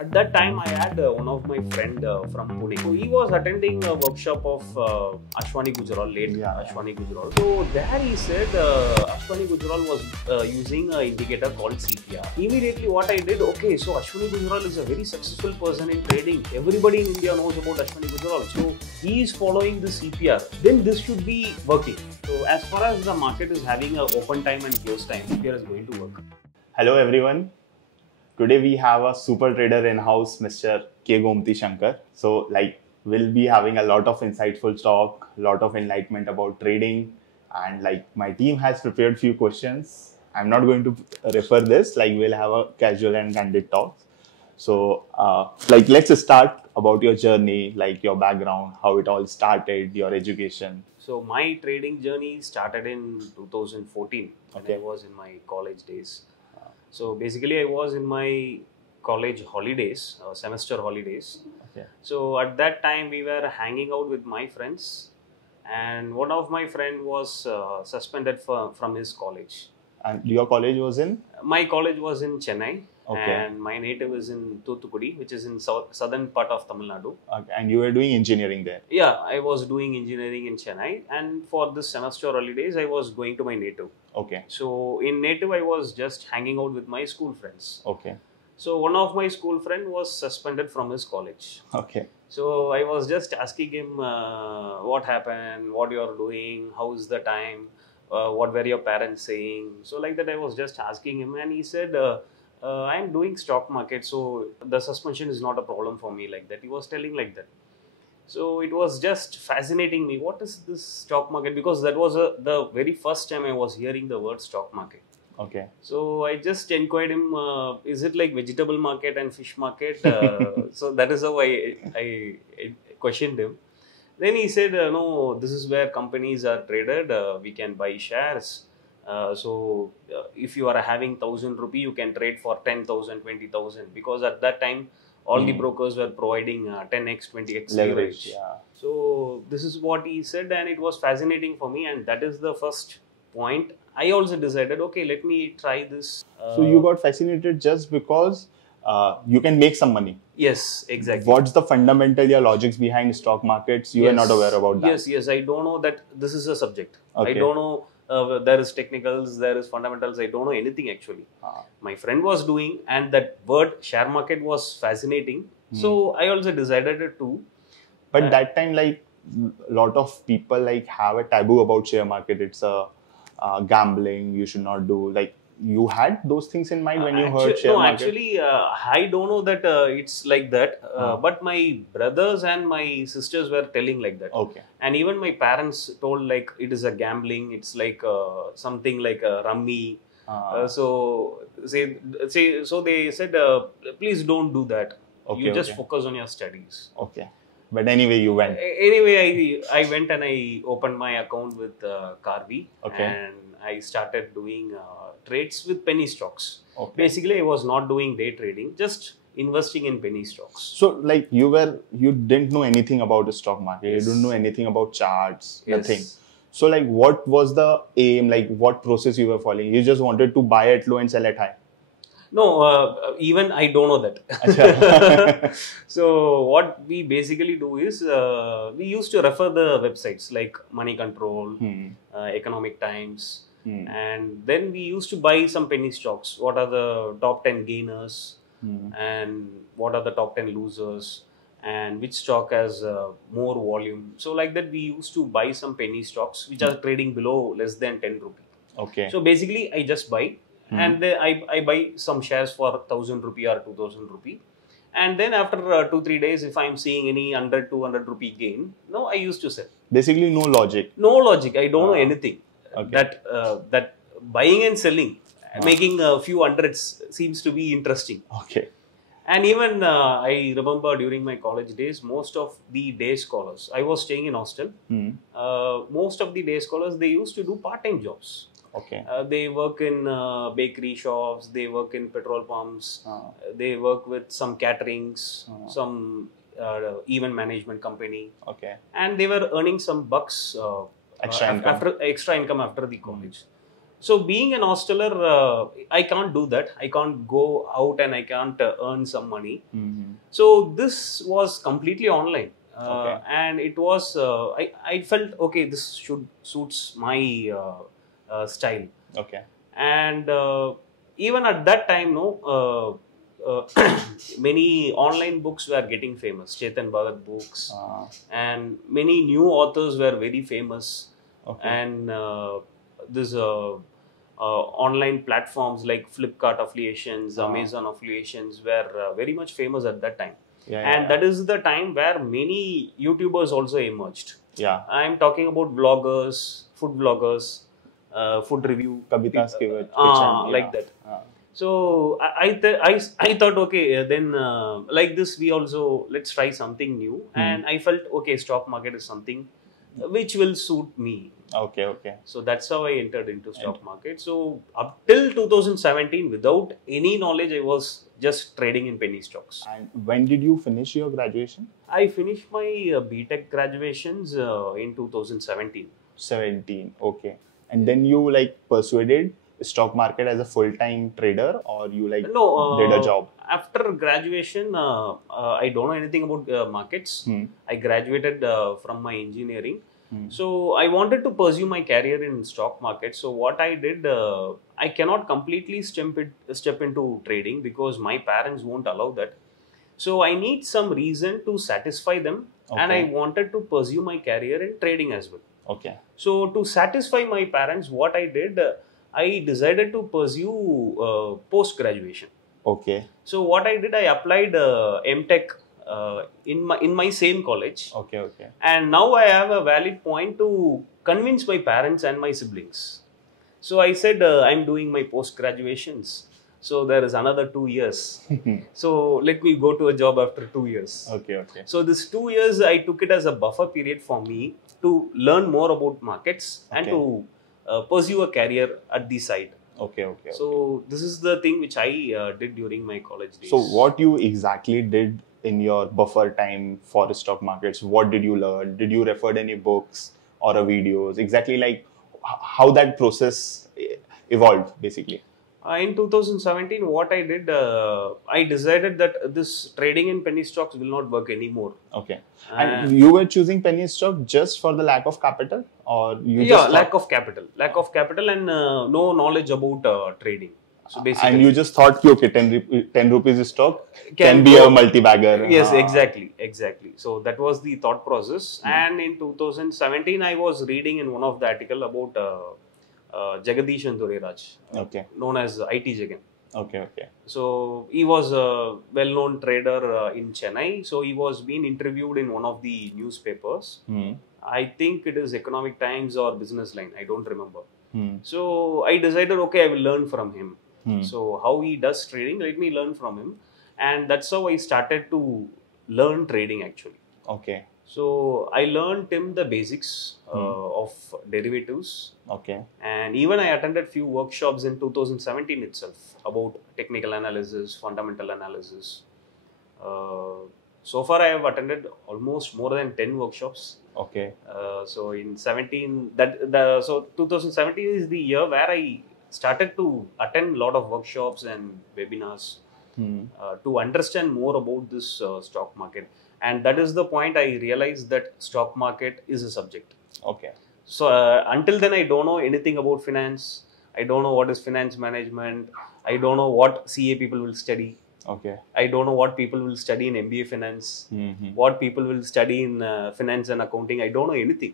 At that time, I had one of my friend from Pune. So he was attending a workshop of Ashwani Gujral, late Ashwani Gujral. So there he said Ashwani Gujral was using an indicator called CPR. Immediately what I did, okay, so Ashwani Gujral is a very successful person in trading. Everybody in India knows about Ashwani Gujral. So he is following the CPR. Then this should be working. So as far as the market is having an open time and close time, CPR is going to work. Hello everyone. Today we have a super trader in-house, Mr. Gomathi Shankar. So we'll be having a lot of insightful talk, a lot of enlightenment about trading, and my team has prepared few questions. I'm not going to refer this, we'll have a casual and candid talk. So let's start about your journey, your background, how it all started, your education. So my trading journey started in 2014 when I was in my college days. So basically I was in my college holidays, semester holidays. Okay. So at that time we were hanging out with my friends, and one of my friend was suspended from his college. And your college was in? My college was in Chennai. Okay. And my native is in Thoothukudi, which is in southern part of Tamil Nadu. Okay. And you were doing engineering there? Yeah, I was doing engineering in Chennai, and for this semester holidays, I was going to my native. Okay. So in native, I was just hanging out with my school friends. Okay. So one of my school friend was suspended from his college. Okay. So I was just asking him what happened, what you are doing, how is the time, what were your parents saying. So like that, I was just asking him, and he said, I am doing stock market, so the suspension is not a problem for me, like that. He was telling like that. So it was just fascinating me. What is this stock market? Because that was the very first time I was hearing the word stock market. Okay. So I just inquired him, is it like vegetable market and fish market? So that is how I questioned him. Then he said, no, this is where companies are traded. We can buy shares. So if you are having 1,000 rupee, you can trade for 10,000, 20,000, because at that time all the brokers were providing 10x, 20x leverage. Yeah. So this is what he said, and it was fascinating for me, and that is the first point. I also decided, okay, let me try this. So you got fascinated just because you can make some money. Yes, exactly. What's the fundamental logics behind stock markets? You are not aware about that. Yes, I don't know that this is a subject. Okay. I don't know. There is technicals, there is fundamentals. I don't know anything actually. My friend was doing, and that word share market was fascinating. So I also decided it too. But that time, lot of people have a taboo about share market. It's a gambling. You should not do. You had those things in mind when you heard share market? No, actually, I don't know that it's like that. But my brothers and my sisters were telling like that. Okay. And even my parents told like it is a gambling. It's like something like a rummy. So they said, please don't do that. Okay, you just focus on your studies. Okay. But anyway, you went. Anyway, I went and I opened my account with Carvi. Okay. And I started doing trades with penny stocks. Okay. Basically, I was not doing day trading, just investing in penny stocks. So you didn't know anything about the stock market. Yes. You didn't know anything about charts, nothing. So what was the aim? What process you were following? You just wanted to buy at low and sell at high? No, even I don't know that. So what we basically do is we used to refer the websites like Money Control, Economic Times, and then we used to buy some penny stocks. What are the top 10 gainers and what are the top 10 losers, and which stock has more volume. So like that we used to buy some penny stocks which are trading below less than 10 rupee. Okay. So basically I just buy. And then I buy some shares for 1,000 rupee or 2,000 rupee. And then after 2-3 days, if I'm seeing any 100-200 rupee gain, no, I used to sell. Basically, no logic. No logic. I don't know anything. Okay. That buying and selling, making a few hundreds seems to be interesting. Okay. And even I remember during my college days, most of the day scholars, I was staying in hostel. Most of the day scholars, they used to do part-time jobs. Okay. They work in bakery shops, they work in petrol pumps, they work with some caterings, some event management company. Okay. And they were earning some bucks extra income after the college. So being an hosteler, I can't do that. I can't go out and I can't earn some money. So this was completely online. And it was, I felt, okay, this should suits my style. Okay. And even at that time, no, many online books were getting famous. Chetan Bhagat books, and many new authors were very famous. Okay. And this online platforms like Flipkart affiliations, Amazon affiliations were very much famous at that time. And that is the time where many YouTubers also emerged. Yeah. I'm talking about vloggers, food vloggers, food review. Kavita's kitchen. Like that. So I thought, okay, then like this, we also, let's try something new. And I felt, okay, stock market is something which will suit me. Okay, okay. So that's how I entered into stock market. So up till 2017, without any knowledge, I was just trading in penny stocks. And when did you finish your graduation? I finished my BTech graduations in 2017. 17, okay. And then you like persuaded stock market as a full-time trader, or you like did a job? After graduation, I don't know anything about markets. I graduated from my engineering. So I wanted to pursue my career in stock market. So what I did, I cannot completely step into trading because my parents won't allow that. So I need some reason to satisfy them, and I wanted to pursue my career in trading as well. Okay. So to satisfy my parents, what I did, I decided to pursue post-graduation. Okay. So what I did, I applied MTech in my same college. Okay, okay. And now I have a valid point to convince my parents and my siblings. So I said, I'm doing my post-graduations. So there is another 2 years. So let me go to a job after 2 years. Okay, okay. So this 2 years, I took it as a buffer period for me to learn more about markets and to pursue a career at the side. Okay, okay. So this is the thing which I did during my college days. So what you exactly did in your buffer time for stock markets? What did you learn? Did you refer any books or videos? Exactly like how that process evolved basically. In 2017, what I did, I decided that this trading in penny stocks will not work anymore. Okay. And you were choosing penny stock just for the lack of capital, or you just lack of capital and no knowledge about trading. So basically, and you just thought, okay, 10 rupees stock can be a multi-bagger. Yes, exactly. So that was the thought process. And in 2017, I was reading in one of the article about Jagadish and Dureraj, known as IT Jagan. Okay. So he was a well-known trader in Chennai. So he was being interviewed in one of the newspapers. I think it is Economic Times or Business Line. I don't remember. So I decided, okay, I will learn from him. So how he does trading, let me learn from him. And that's how I started to learn trading actually. Okay. So I learned him the basics of derivatives. Okay. And even I attended few workshops in 2017 itself about technical analysis, fundamental analysis. So far I have attended almost more than 10 workshops. Okay. So in 17, so 2017 is the year where I started to attend a lot of workshops and webinars to understand more about this stock market. And that is the point I realized that stock market is a subject. Okay. So until then, I don't know anything about finance. I don't know what is finance management. I don't know what CA people will study. Okay. I don't know what people will study in MBA finance. What people will study in finance and accounting. I don't know anything.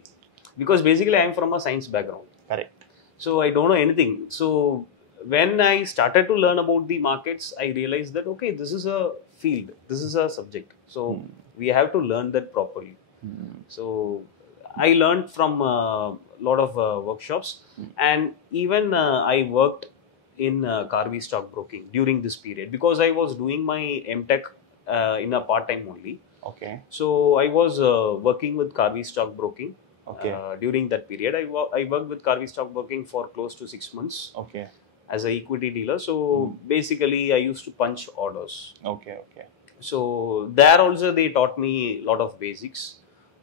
Because basically I am from a science background. Correct. So I don't know anything. So when I started to learn about the markets, I realized that, okay, this is a field. This is a subject. So we have to learn that properly. So I learned from a lot of workshops, and even I worked in Karvi stockbroking during this period because I was doing my MTech in a part-time only. Okay. So I was working with Karvi stockbroking. Okay. During that period, I worked with Karvi stockbroking for close to 6 months. Okay. As an equity dealer. So basically, I used to punch orders. Okay. So there also they taught me a lot of basics,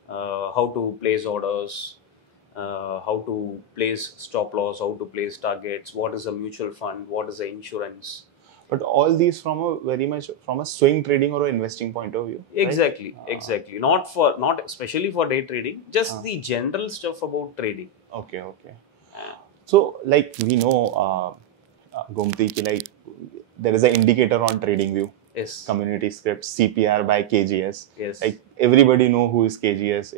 how to place orders, how to place stop loss, how to place targets, what is a mutual fund, what is the insurance. But all these from a very much from a swing trading or a investing point of view. Exactly, right? Exactly. Not especially for day trading, just the general stuff about trading. Okay. So like we know, Gomathi, like there is an indicator on TradingView. Yes. Community script, CPR by KGS. Yes. Like everybody know who is KGS.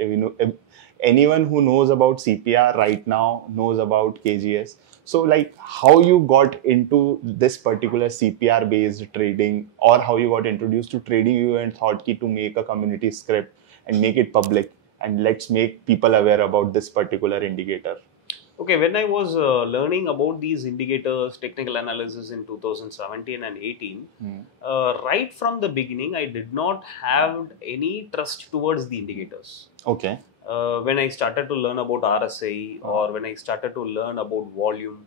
Anyone who knows about CPR right now knows about KGS. So like how you got into this particular CPR based trading, or how you got introduced to TradingView and thought to make a community script and make it public, and let's make people aware about this particular indicator. Okay, when I was learning about these indicators, technical analysis in 2017 and 18, right from the beginning, I did not have any trust towards the indicators. Okay. When I started to learn about RSI, or when I started to learn about volume,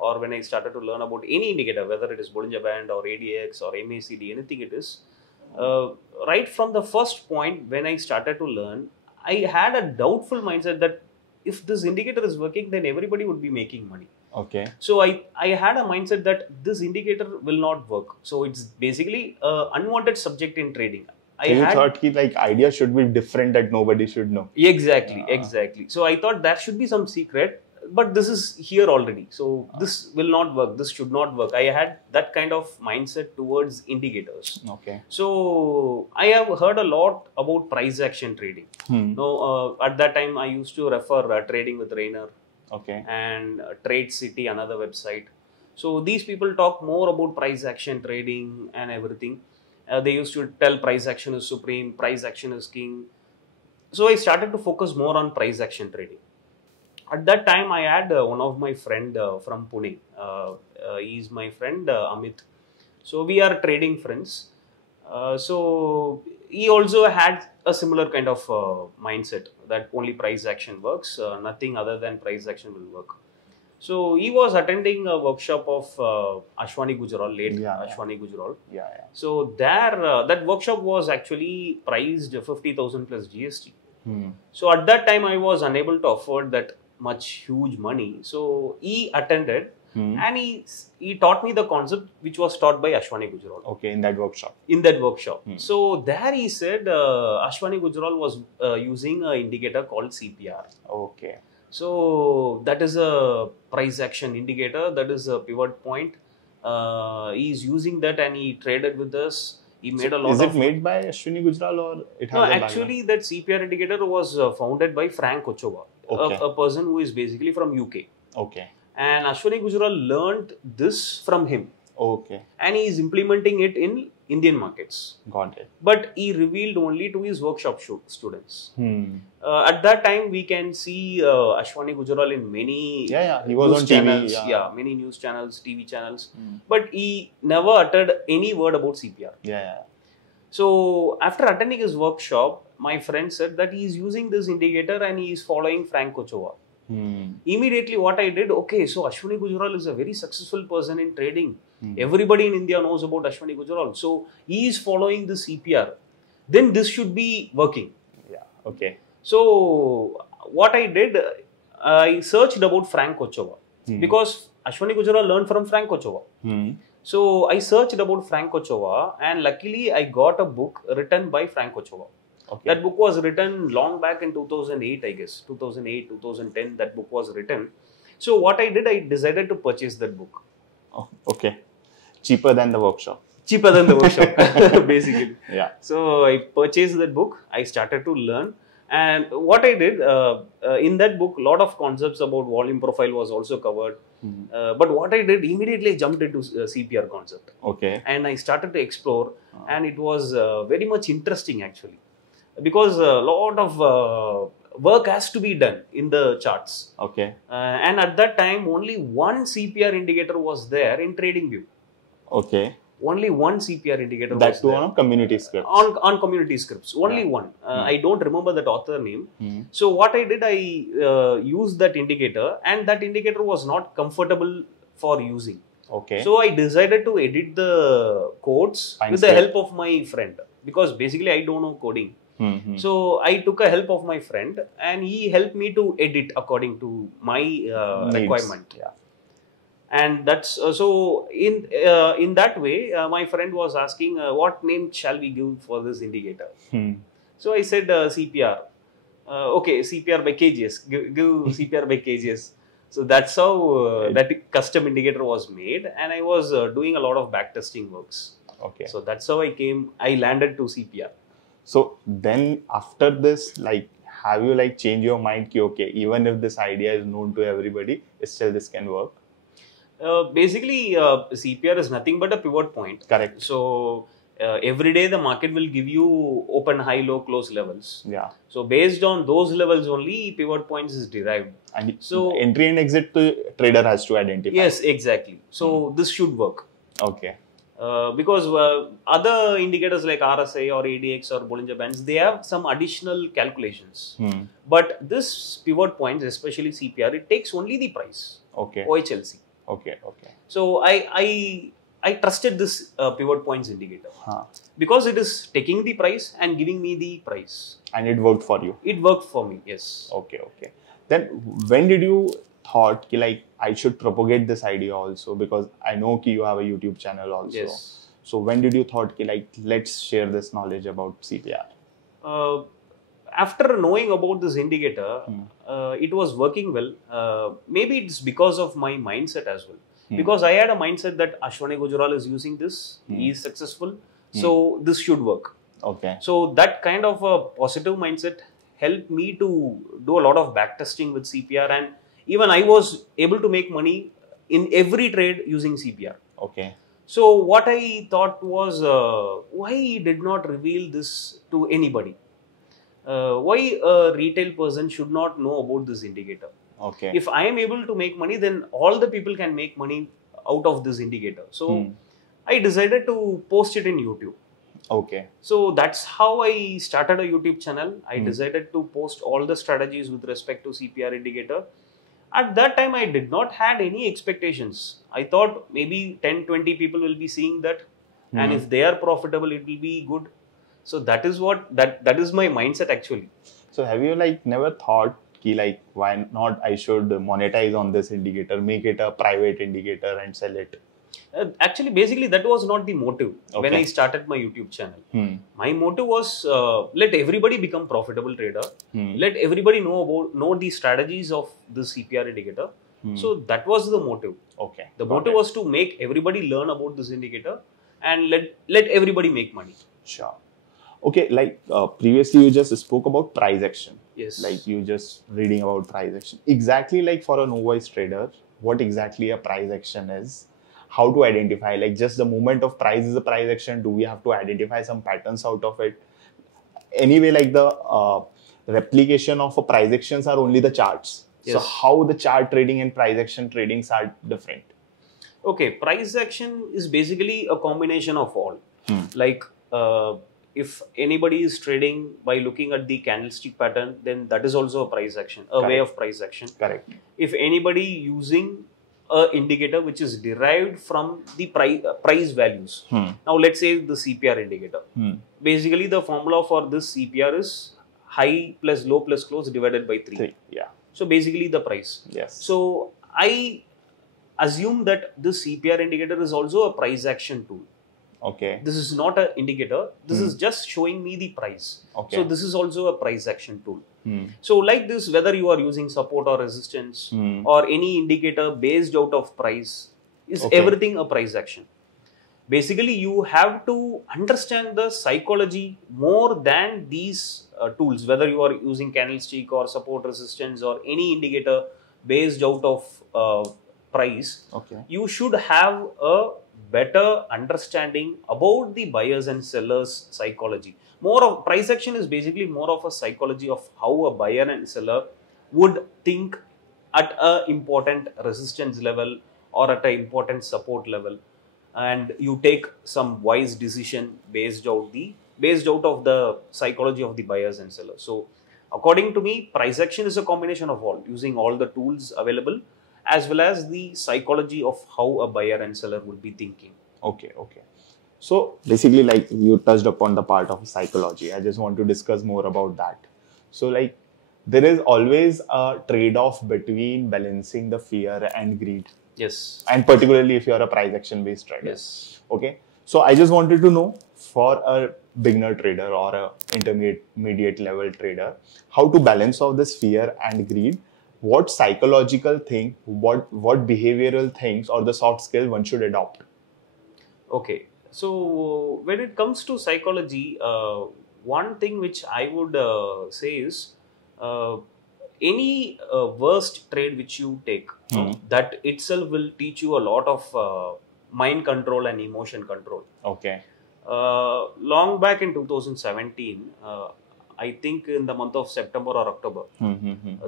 or when I started to learn about any indicator, whether it is Bollinger Band or ADX or MACD, anything it is, right from the first point when I started to learn, I had a doubtful mindset that if this indicator is working, then everybody would be making money. Okay. So I had a mindset that this indicator will not work. So it's basically an unwanted subject in trading. You thought like idea should be different that nobody should know. Exactly. So I thought there should be some secret, but this is here already. So this will not work. This should not work. I had that kind of mindset towards indicators. Okay. So I have heard a lot about price action trading. At that time, I used to refer Trading with Rainer. Okay. And Trade City, another website. So these people talk more about price action trading and everything. They used to tell price action is supreme, price action is king. So I started to focus more on price action trading. At that time, I had one of my friend from Pune. He's my friend Amit. So we are trading friends. So he also had a similar kind of mindset that only price action works. Nothing other than price action will work. So he was attending a workshop of Ashwani Gujral, Ashwani Gujral. So there, that workshop was actually priced 50,000 plus GST. So at that time, I was unable to afford that much huge money. So he attended and he taught me the concept which was taught by Ashwani Gujral. Okay, in that workshop. So there he said Ashwani Gujral was using an indicator called CPR. Okay. So that is a price action indicator. That is a pivot point. He is using that and he traded with us. He made a lot of... Is it made by Ashwani Gujral or it has No, actually that CPR indicator was founded by Frank Ochoa, a person who is basically from UK. Okay. And Ashwani Gujral learned this from him. Okay. And he is implementing it in Indian markets. Got it. But he revealed only to his workshop students. At that time, we can see Ashwani Gujral in many he was on channels, TV. Many news channels, TV channels. But he never uttered any word about CPR. So after attending his workshop, my friend said that he is using this indicator and he is following Frank Ochoa. Immediately what I did, okay, so Ashwani Gujral is a very successful person in trading. Everybody in India knows about Ashwani Gujral. So he is following the CPR. Then this should be working. Okay. So what I did, I searched about Frank Ochoa because Ashwani Gujral learned from Frank Ochoa. So I searched about Frank Ochoa and luckily I got a book written by Frank Ochoa. Okay. That book was written long back in 2008, I guess. 2008, 2010, that book was written. So what I did, I decided to purchase that book. Oh, okay. Cheaper than the workshop. Basically. So I purchased that book. I started to learn. And what I did, in that book, a lot of concepts about volume profile was also covered. But what I did, immediately I jumped into CPR concept. Okay. And I started to explore. And it was very much interesting actually. Because a lot of work has to be done in the charts. Okay. And at that time, only one CPR indicator was there in TradingView. Okay. Only one CPR indicator that was there. That too on community scripts. On community scripts. Only one. I don't remember that author name. So what I did, I used that indicator and that indicator was not comfortable for using. Okay. So I decided to edit the codes with the help of my friend. Because basically I don't know coding. So I took a help of my friend, and he helped me to edit according to my requirement. Yeah. And that's so in that way, my friend was asking, what name shall we give for this indicator? So I said CPR. Okay, CPR by KGS. Give CPR by KGS. So that's how that custom indicator was made, and I was doing a lot of backtesting works. Okay. So that's how I landed to CPR. So then after this, like, have you like changed your mind? Ki, okay, even if this idea is known to everybody, still this can work. Basically, CPR is nothing but a pivot point. Correct. So every day the market will give you open, high, low, close levels. Yeah. So based on those levels only, pivot points is derived. And so entry and exit the trader has to identify. Yes, exactly. So this should work. Okay. Because other indicators like RSI or ADX or Bollinger Bands, they have some additional calculations. But this pivot points, especially CPR, it takes only the price. Okay. OHLC. Okay. Okay. So I trusted this pivot points indicator because it is taking the price and giving me the price. And it worked for you? It worked for me, yes. Okay. Okay. Then when did you thought ki, like, I should propagate this idea also, because I know ki you have a YouTube channel also. Yes. So when did you thought ki, like, let's share this knowledge about CPR? After knowing about this indicator, it was working well. Maybe it's because of my mindset as well. Because I had a mindset that Ashwani Gujaral is using this, he is successful, so this should work. Okay. So that kind of a positive mindset helped me to do a lot of backtesting with CPR, and even I was able to make money in every trade using CPR. Okay. So what I thought was, why he did not reveal this to anybody? Why a retail person should not know about this indicator? Okay. If I am able to make money, then all the people can make money out of this indicator. So I decided to post it in YouTube. Okay. So that's how I started a YouTube channel. I decided to post all the strategies with respect to CPR indicator. At that time, I did not had any expectations. I thought maybe 10-20 people will be seeing that, and if they are profitable, it will be good. So that is what that is my mindset actually. So have you like never thought ki, like, why not I should monetize on this indicator, make it a private indicator and sell it? Actually, basically, that was not the motive when I started my YouTube channel. My motive was let everybody become profitable trader. Let everybody know the strategies of the CPR indicator. So that was the motive. Okay. The motive was to make everybody learn about this indicator and let everybody make money. Sure. Okay, like previously you just spoke about price action. Yes. Like you just reading about price action. Exactly, like for a novice trader, what exactly a price action is? How to identify, like just the movement of price is a price action. Do we have to identify some patterns out of it? Anyway, like the replication of a price actions are only the charts. Yes. So how the chart trading and price action tradings are different? Okay, price action is basically a combination of all. Like if anybody is trading by looking at the candlestick pattern, then that is also a price action, a way of price action. Correct. If anybody using a indicator which is derived from the price values. Now let's say the CPR indicator. Basically the formula for this CPR is high plus low plus close divided by 3. Yeah. So basically the price. Yes. So I assume that this CPR indicator is also a price action tool. Okay. This is not an indicator. This is just showing me the price. Okay. So this is also a price action tool. So like this, whether you are using support or resistance or any indicator based out of price, is everything a price action. Basically, you have to understand the psychology more than these tools, whether you are using candlestick or support resistance or any indicator based out of price. Okay. You should have a better understanding about the buyers and sellers psychology. More of price action is basically more of a psychology of how a buyer and seller would think at a important resistance level or at an important support level, and you take some wise decision based out of the psychology of the buyers and sellers. So according to me, price action is a combination of all, using all the tools available as well as the psychology of how a buyer and seller would be thinking. Okay. Okay. So basically, like you touched upon the part of psychology. I just want to discuss more about that. So like there is always a trade-off between balancing the fear and greed. Yes. And particularly if you are a price action based trader. Yes. Okay. So I just wanted to know, for a beginner trader or a intermediate level trader, how to balance of this fear and greed. What psychological thing, what behavioral things or the soft skill one should adopt? Okay. So when it comes to psychology, one thing which I would say is uh, any worst trade which you take, that itself will teach you a lot of mind control and emotion control. Okay. Long back in 2017, I think in the month of September or October,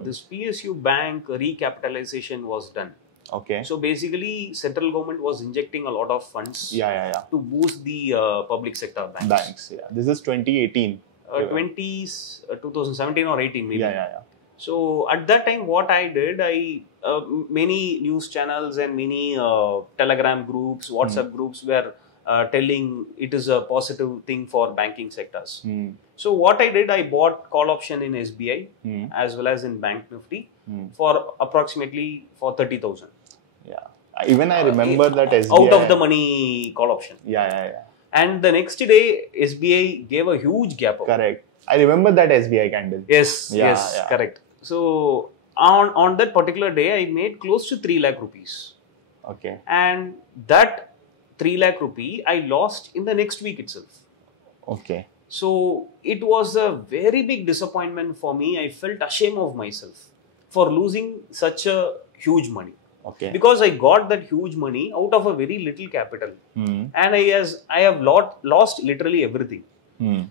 this PSU bank recapitalization was done. Okay. So basically, central government was injecting a lot of funds to boost the public sector banks. Yeah. This is 2018. 2017 or 18 maybe. Yeah. So at that time, what I did, many news channels and many Telegram groups, WhatsApp groups were telling it is a positive thing for banking sectors. So what I did, I bought call option in SBI as well as in Bank Nifty for approximately for 30,000. Yeah. Even I remember that SBI. Out of the money call option. Yeah. And the next day, SBI gave a huge gap up. Correct. I remember that SBI candle. Yes, correct. So on that particular day, I made close to 3 lakh rupees. Okay. And that 3 lakh rupee I lost in the next week itself. Okay. So it was a very big disappointment for me. I felt ashamed of myself for losing such a huge money. Okay. Because I got that huge money out of a very little capital. And I have lost literally everything.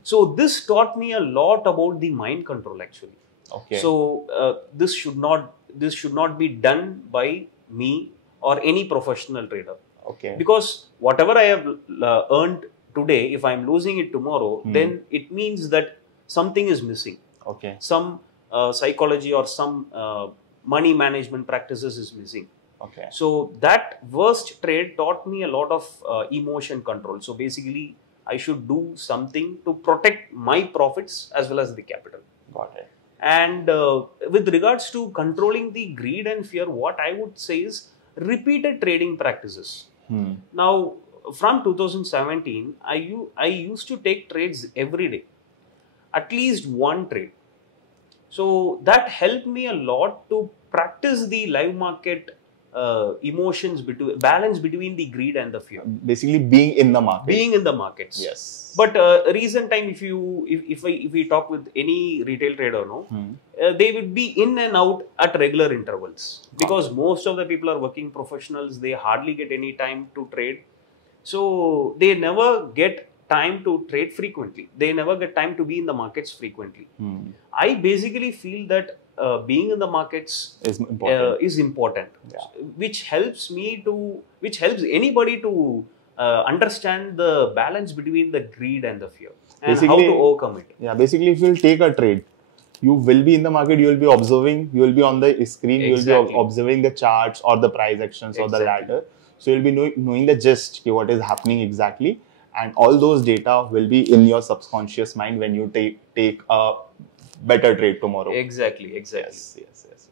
So this taught me a lot about the mind control actually. Okay. So this should not be done by me or any professional trader. Okay. Because whatever I have earned today, if I am losing it tomorrow, then it means that something is missing. Okay. Some psychology or some money management practices is missing. Okay. So that worst trade taught me a lot of emotion control. So basically, I should do something to protect my profits as well as the capital. Got it. And with regards to controlling the greed and fear, what I would say is repeated trading practices. Now, from 2017, I used to take trades every day, at least one trade. So that helped me a lot to practice the live market emotions, balance between the greed and the fear. Basically, being in the market. Being in the markets. Yes. But recent time, if we talk with any retail trader, they would be in and out at regular intervals, because most of the people are working professionals. They hardly get any time to trade, so they never get time to trade frequently. They never get time to be in the markets frequently. I basically feel that being in the markets is important, which helps anybody to understand the balance between the greed and the fear and basically, how to overcome it. Yeah, basically, if you will take a trade, you will be in the market, you will be observing, you will be on the screen, you will be observing the charts or the price actions or the ladder. So you will be knowing the gist, what is happening exactly, and all those data will be in your subconscious mind when you take a better trade tomorrow. Exactly. Yes,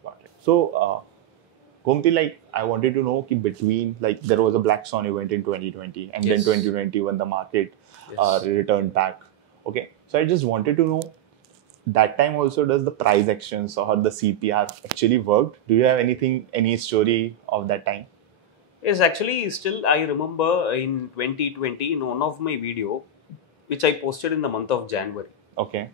got it. So, Gomathi, like I wanted to know between, like there was a black swan event in 2020 and then 2020 when the market returned back. Okay, so I just wanted to know, that time also does the price actions or the CPR actually worked? Do you have any story of that time? Yes, actually, still I remember in 2020 in one of my video, which I posted in the month of January. Okay.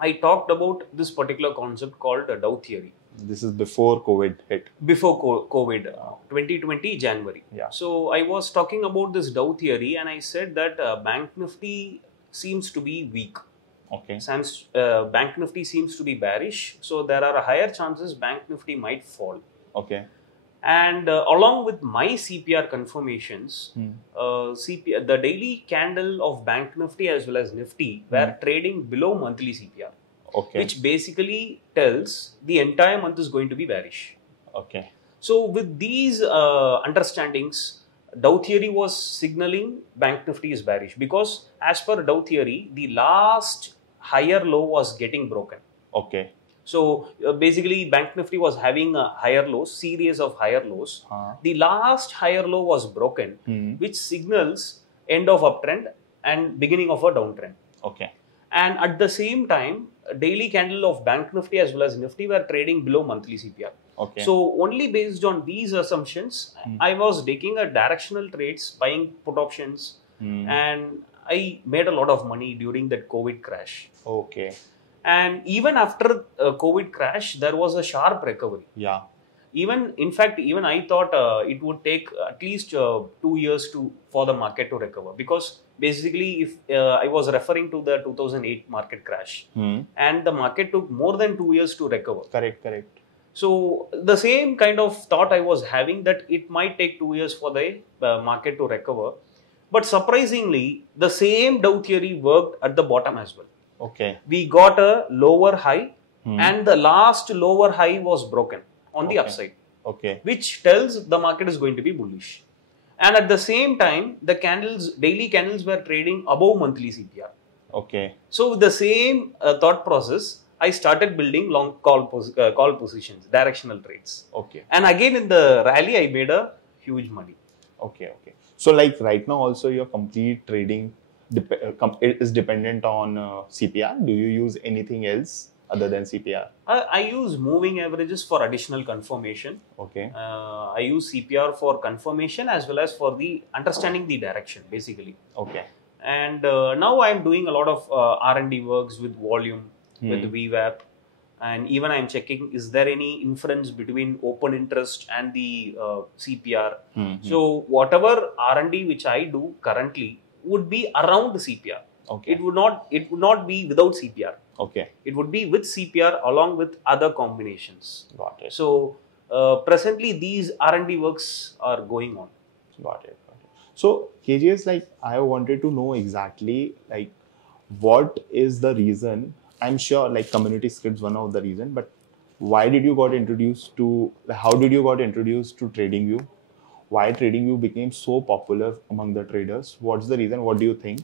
I talked about this particular concept called Dow theory. This is before COVID hit. Before COVID, 2020 January. Yeah. So I was talking about this Dow theory, and I said that Bank Nifty seems to be weak. Okay. Since Bank Nifty seems to be bearish, so there are higher chances Bank Nifty might fall. Okay. And along with my CPR confirmations, the daily candle of Bank Nifty as well as Nifty were trading below monthly CPR. Okay. Which basically tells the entire month is going to be bearish. Okay. So with these understandings, Dow theory was signaling Bank Nifty is bearish because as per Dow theory, the last higher low was getting broken. Okay. So basically, Bank Nifty was having a higher lows, series of higher lows. The last higher low was broken, which signals end of uptrend and beginning of a downtrend. Okay. And at the same time, daily candle of Bank Nifty as well as Nifty were trading below monthly CPR. Okay. So only based on these assumptions, I was taking a directional trades, buying put options, and I made a lot of money during that COVID crash. Okay. And even after COVID crash, there was a sharp recovery. Yeah. In fact, I thought it would take at least 2 years for the market to recover, because basically, if I was referring to the 2008 market crash, and the market took more than 2 years to recover. Correct. So the same kind of thought I was having, that it might take 2 years for the market to recover. But surprisingly, the same Dow theory worked at the bottom as well. Okay. We got a lower high, and the last lower high was broken on the upside. Okay. Which tells the market is going to be bullish. And at the same time, the daily candles were trading above monthly CPR. Okay. So with the same thought process, I started building long call positions, directional trades. Okay. And again in the rally, I made a huge money. Okay. So like right now also your complete trading is dependent on CPR. Do you use anything else other than CPR? I use moving averages for additional confirmation. Okay. I use CPR for confirmation as well as for the understanding the direction, basically. Okay. And now I'm doing a lot of R&D works with volume, with VWAP, and even I'm checking, is there any inference between open interest and the CPR. So whatever R&D which I do currently would be around the CPR. Okay. It would not be without CPR. Okay. It would be with CPR along with other combinations. Got it. So presently these R&D works are going on. Got it. So KGS, like I wanted to know exactly like what is the reason. I'm sure like community scripts one of the reason, but why did you got introduced to? How did you got introduced to TradingView? Why TradingView became so popular among the traders? What's the reason? What do you think?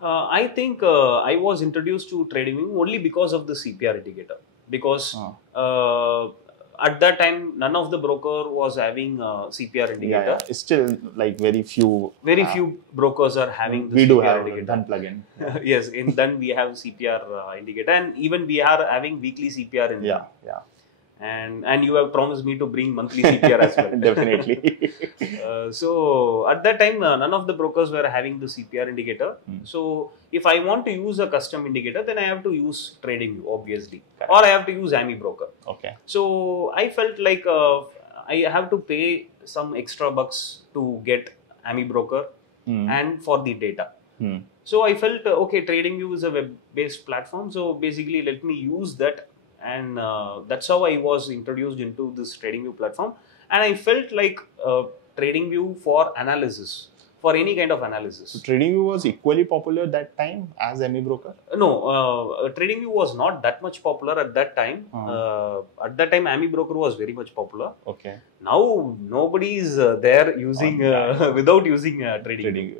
I think I was introduced to TradingView only because of the CPR indicator. Because at that time, none of the broker was having CPR indicator. Yeah. It's still like very few brokers are having the we CPR do have indicator. Dhan plugin. Yes, in Dhan we have CPR indicator, and even we are having weekly CPR in Dhan. Yeah. And you have promised me to bring monthly CPR as well. Definitely. So at that time, none of the brokers were having the CPR indicator. So if I want to use a custom indicator, then I have to use TradingView, obviously. Correct. Or I have to use AMI broker. Okay. So I felt like I have to pay some extra bucks to get AMI broker and for the data. So I felt, okay, TradingView is a web-based platform. So basically, let me use that. And that's how I was introduced into this TradingView platform. And I felt like TradingView for analysis, for any kind of analysis. So TradingView was equally popular that time as AMI broker? No, TradingView was not that much popular at that time. At that time, AMI broker was very much popular. Okay. Now nobody is there using without using TradingView.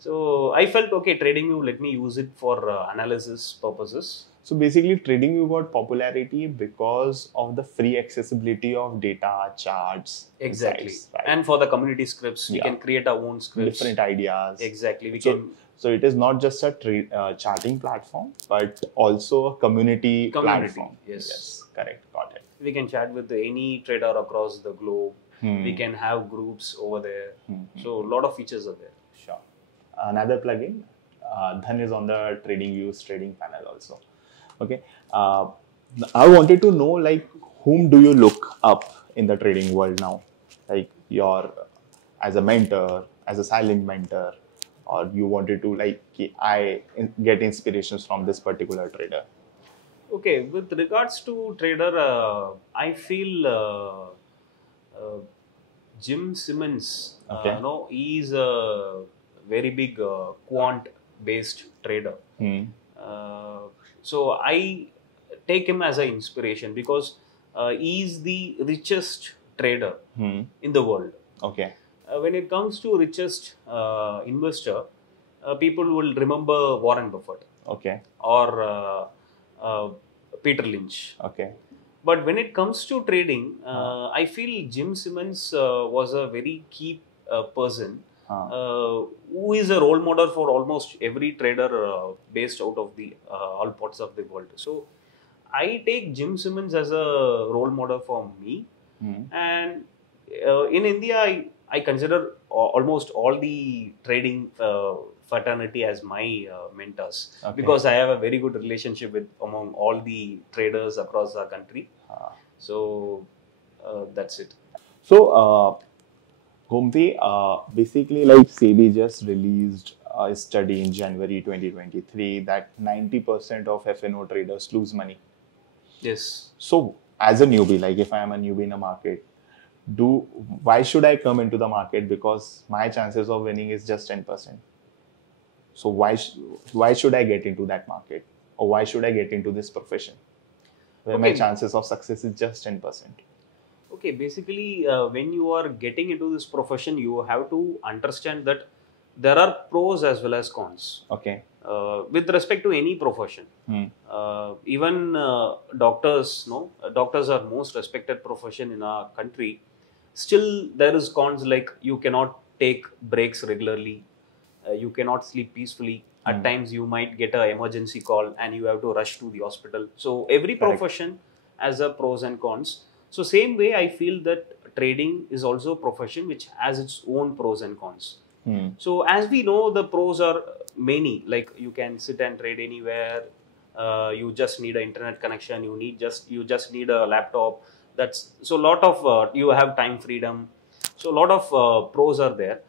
So I felt, okay, TradingView, let me use it for analysis purposes. So basically, TradingView got popularity because of the free accessibility of data, charts. Exactly. Insights, right? And for the community scripts, we can create our own scripts. Different ideas. Exactly. So it is not just a charting platform, but also a community platform. Yes. Correct. Got it. We can chat with any trader across the globe. We can have groups over there. So a lot of features are there. Sure. Another plugin, Dhan is on the TradingView's trading panel also. Okay. I wanted to know, like, whom do you look up in the trading world now? Like as a mentor, as a silent mentor, or you wanted to I get inspirations from this particular trader? Okay, with regards to trader, I feel Jim Simmons. He is a very big quant-based trader. So I take him as an inspiration because he is the richest trader in the world. Okay. When it comes to richest investor, people will remember Warren Buffett Okay. or Peter Lynch. Okay. But when it comes to trading, I feel Jim Simmons was a very key person who is a role model for almost every trader based out of the all parts of the world. So I take Jim Simmons as a role model for me. And in India, I consider almost all the trading fraternity as my mentors, because I have a very good relationship with among all the traders across the country. So that's it. So Gomathi, basically, like SEBI just released a study in January 2023 that 90% of FNO traders lose money. Yes. So as a newbie, like if I am a newbie in a market, why should I come into the market? Because my chances of winning is just 10%. So why should I get into that market, or why should I get into this profession where my chances of success is just 10%? Okay, basically, when you are getting into this profession, you have to understand that there are pros as well as cons. Okay. With respect to any profession, even doctors, doctors are most respected profession in our country. Still, there is cons, like you cannot take breaks regularly, you cannot sleep peacefully. At times, you might get an emergency call and you have to rush to the hospital. So every profession has a pros and cons. So same way, I feel that trading is also a profession which has its own pros and cons. So as we know, the pros are many. Like you can sit and trade anywhere. You just need an internet connection. You just need a laptop. That's so a lot of you have time freedom. So a lot of pros are there.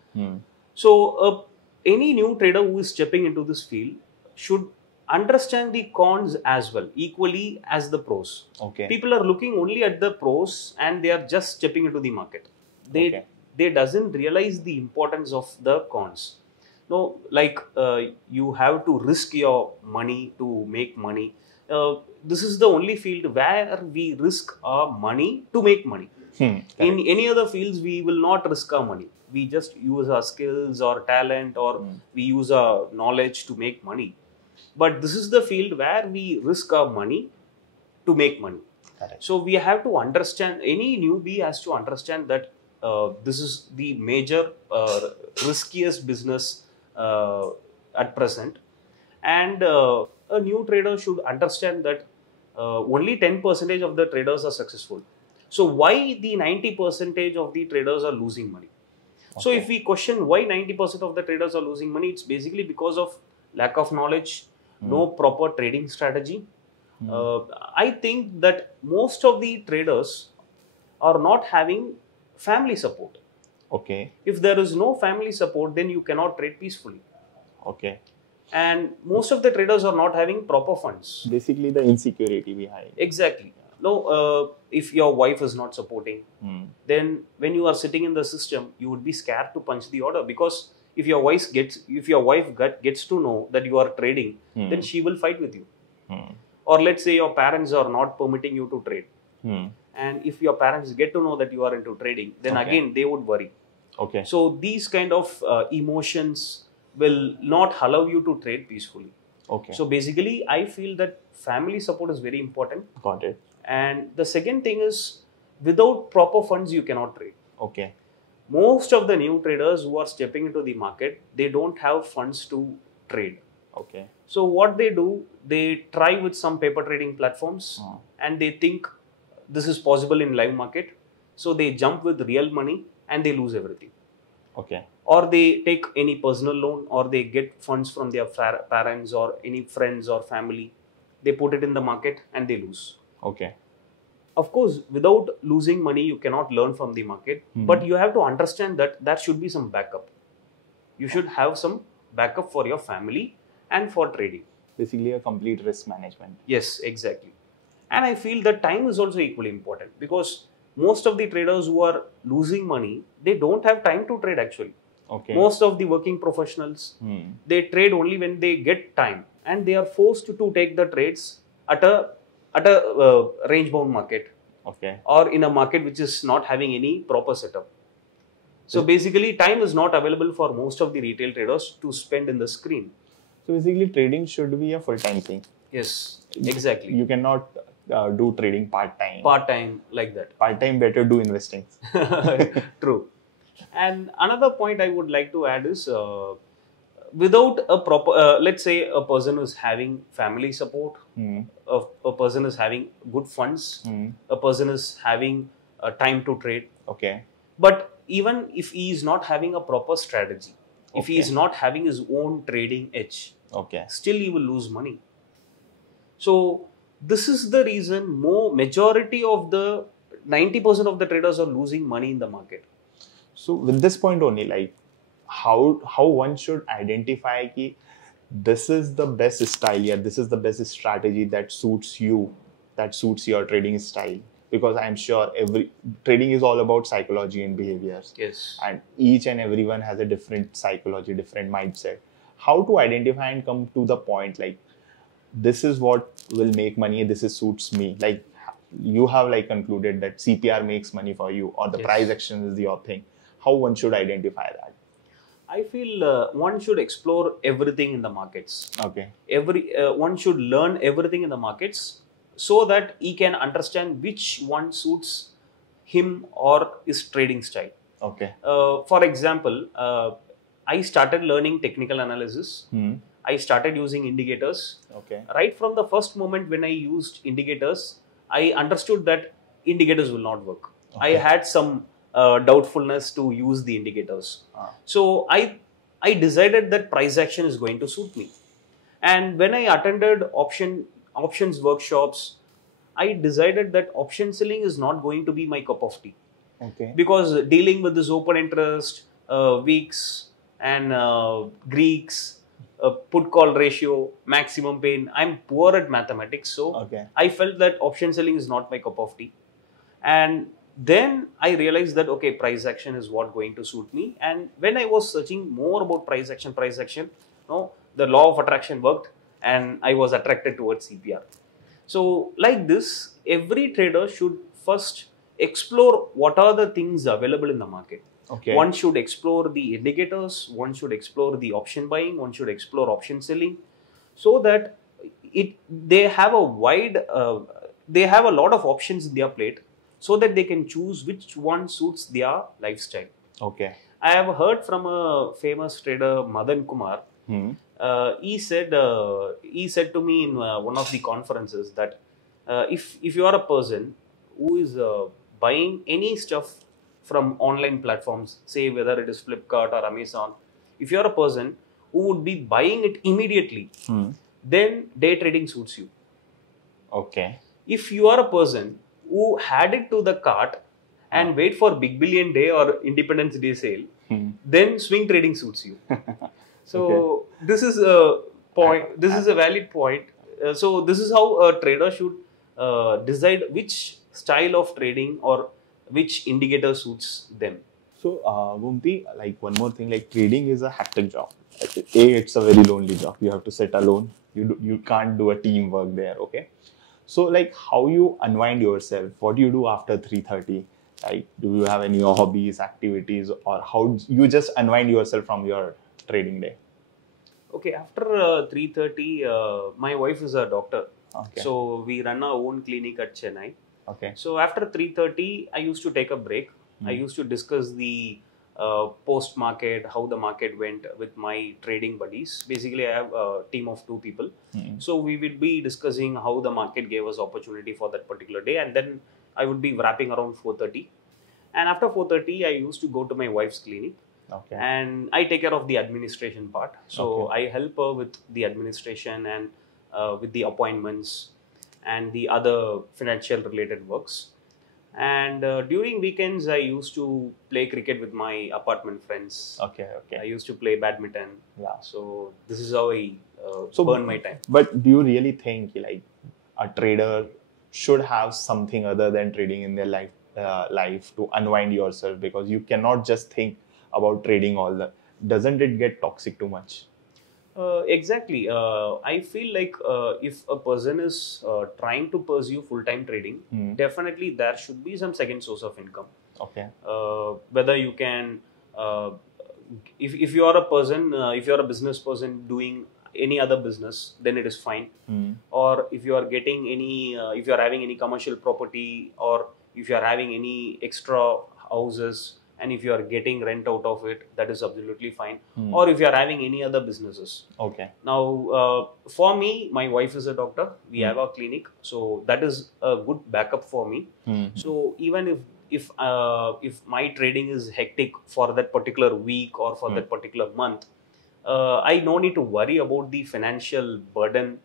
So any new trader who is stepping into this field should understand the cons as well, equally as the pros. Okay. People are looking only at the pros and they are just stepping into the market. They doesn't realize the importance of the cons. No, like you have to risk your money to make money. This is the only field where we risk our money to make money. In any other fields, we will not risk our money. We just use our skills or talent, or we use our knowledge to make money. But this is the field where we risk our money to make money. So we have to understand, any newbie has to understand that this is the major riskiest business at present. And a new trader should understand that only 10% of the traders are successful. So why the 90% of the traders are losing money? So if we question why 90% of the traders are losing money, it's basically because of lack of knowledge, no proper trading strategy. I think that most of the traders are not having family support. Okay. If there is no family support, then you cannot trade peacefully. Okay. And most of the traders are not having proper funds. Basically, the insecurity behind. Exactly. No, if your wife is not supporting, then when you are sitting in the system, you would be scared to punch the order, because if your wife gets to know that you are trading, then she will fight with you. Or let's say your parents are not permitting you to trade, and if your parents get to know that you are into trading, then again they would worry. Okay. So these kind of emotions will not allow you to trade peacefully. Okay. So basically, I feel that family support is very important. Got it. And the second thing is, without proper funds, you cannot trade. Okay. Most of the new traders who are stepping into the market, they don't have funds to trade. Okay. So what they do, they try with some paper trading platforms and they think this is possible in live market. So they jump with real money and they lose everything. Okay. Or they take any personal loan, or they get funds from their parents or any friends or family. They put it in the market and they lose. Okay. Of course, without losing money, you cannot learn from the market. But you have to understand that there should be some backup. You should have some backup for your family and for trading. Basically, a complete risk management. Yes, exactly. And I feel that time is also equally important, because most of the traders who are losing money, they don't have time to trade actually. Okay. Most of the working professionals, they trade only when they get time, and they are forced to take the trades at a range bound market. Okay. Or in a market which is not having any proper setup. So basically, time is not available for most of the retail traders to spend in the screen. So basically, trading should be a full-time thing. Yes, exactly. You cannot do trading part-time. Part-time like that. Part-time, better do investing. True. And another point I would like to add is, without a proper, let's say a person is having family support, a person is having good funds, a person is having time to trade. Okay. But even if he is not having a proper strategy, if he is not having his own trading edge, still he will lose money. So this is the reason majority of the 90% of the traders are losing money in the market. So with this point only, like how one should identify ki this is the best style, this is the best strategy that suits you, that suits your trading style. Because I'm sure every trading is all about psychology and behaviors. Yes. And each and everyone has a different psychology, different mindset. How to identify and come to the point like this is what will make money, this is suits me. Like you have like concluded that CPR makes money for you or the price action is your thing. How one should identify that? I feel one should explore everything in the markets. Okay. One should learn everything in the markets, so that he can understand which one suits him or his trading style. Okay. For example, I started learning technical analysis. I started using indicators. Okay. Right from the first moment when I used indicators, I understood that indicators will not work. I had some doubtfulness to use the indicators. So I decided that price action is going to suit me. And when I attended options workshops, I decided that option selling is not going to be my cup of tea. Okay. Because dealing with this open interest, weeks and Greeks, put call ratio, maximum pain, I'm poor at mathematics. So I felt that option selling is not my cup of tea. And then I realized that, okay, price action is what going to suit me. And when I was searching more about price action, the law of attraction worked and I was attracted towards CPR. So like this, every trader should first explore what are the things available in the market. One should explore the indicators, one should explore the option buying, one should explore option selling, so that they have a lot of options in their plate, so that they can choose which one suits their lifestyle. I have heard from a famous trader, Madan Kumar. He said to me in one of the conferences that if you are a person who is buying any stuff from online platforms, say whether it is Flipkart or Amazon, if you are a person who would be buying it immediately, then day trading suits you. If you are a person who had it to the cart and wait for Big Billion Day or Independence Day sale, then swing trading suits you. So this is a point. This is a valid point. So this is how a trader should decide which style of trading or which indicator suits them. So, Gomathi, like one more thing, like trading is a hectic job. It's a very lonely job. You have to sit alone. You can't do a teamwork there. Okay. So, like, how you unwind yourself? What do you do after 3:30? Like, do you have any hobbies, activities, or how you just unwind yourself from your trading day? Okay, after 3:30, my wife is a doctor. So we run our own clinic at Chennai. So after 3:30, I used to take a break. I used to discuss the post market, how the market went with my trading buddies. Basically, I have a team of 2 people. So we would be discussing how the market gave us opportunity for that particular day, and then I would be wrapping around 4:30. And after 4:30, I used to go to my wife's clinic. And I take care of the administration part. So I help her with the administration and with the appointments and the other financial related works. And during weekends, I used to play cricket with my apartment friends. I used to play badminton. So this is how I burn my time. But do you really think like a trader should have something other than trading in their life to unwind yourself? Because you cannot just think about trading all the. Doesn't it get toxic too much? Exactly. I feel like if a person is trying to pursue full-time trading, definitely there should be some second source of income. Whether you can if you are a person, if you are a business person doing any other business, then it is fine. Or if you are getting any, if you are having any commercial property, or if you are having any extra houses, and if you are getting rent out of it, that is absolutely fine. Or if you are having any other businesses. Okay. Now, for me, my wife is a doctor. We have a clinic, so that is a good backup for me. So even if my trading is hectic for that particular week or for that particular month, I no need to worry about the financial burden,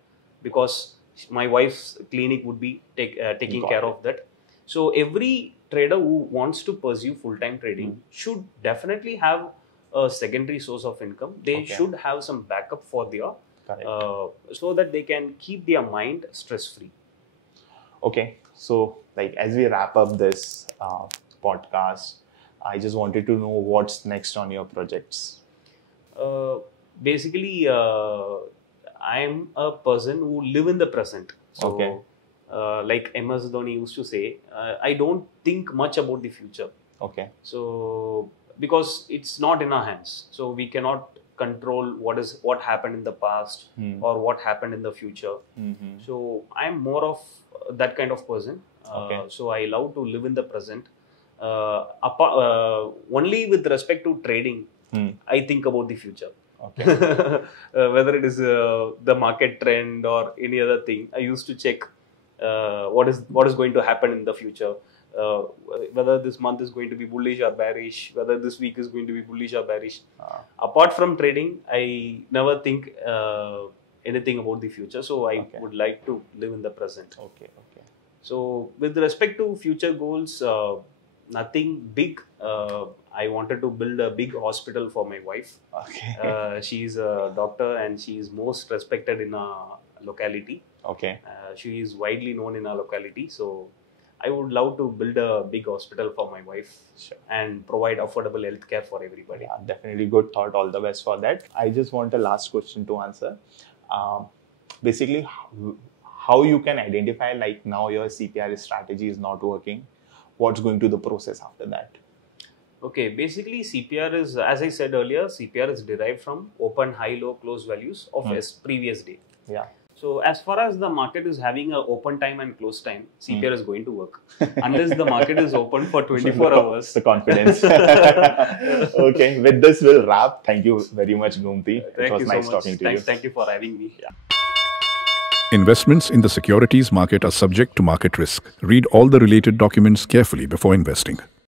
because my wife's clinic would be taking care of that. So every trader who wants to pursue full-time trading should definitely have a secondary source of income. They should have some backup for their so that they can keep their mind stress-free. Okay, so like as we wrap up this podcast, I just wanted to know what's next on your projects. Basically, I'm a person who live in the present. So, like MS Dhoni used to say, I don't think much about the future. Okay. So, because it's not in our hands, so we cannot control what happened in the past or what happened in the future. So, I'm more of that kind of person. So, I love to live in the present. Only with respect to trading, I think about the future. Okay. Whether it is the market trend or any other thing, I used to check what is going to happen in the future. Whether this month is going to be bullish or bearish, whether this week is going to be bullish or bearish. Apart from trading, I never think anything about the future. So I would like to live in the present. Okay. So with respect to future goals, nothing big. I wanted to build a big hospital for my wife. Okay. She is a doctor and she is most respected in our locality. Okay. She is widely known in our locality. So I would love to build a big hospital for my wife and provide affordable healthcare for everybody. Yeah, definitely good thought. All the best for that. I just want a last question to answer. Basically, how you can identify like now your CPR strategy is not working? What's going to the process after that? Okay, basically CPR is, as I said earlier, CPR is derived from open, high, low, close values of previous day. Yeah. So as far as the market is having an open time and close time, CPR is going to work. Unless the market is open for 24 hours. The confidence. Okay, with this we'll wrap. Thank you very much, Gomathi. It was nice talking to you. Thank you for having me. Yeah. Investments in the securities market are subject to market risk. Read all the related documents carefully before investing.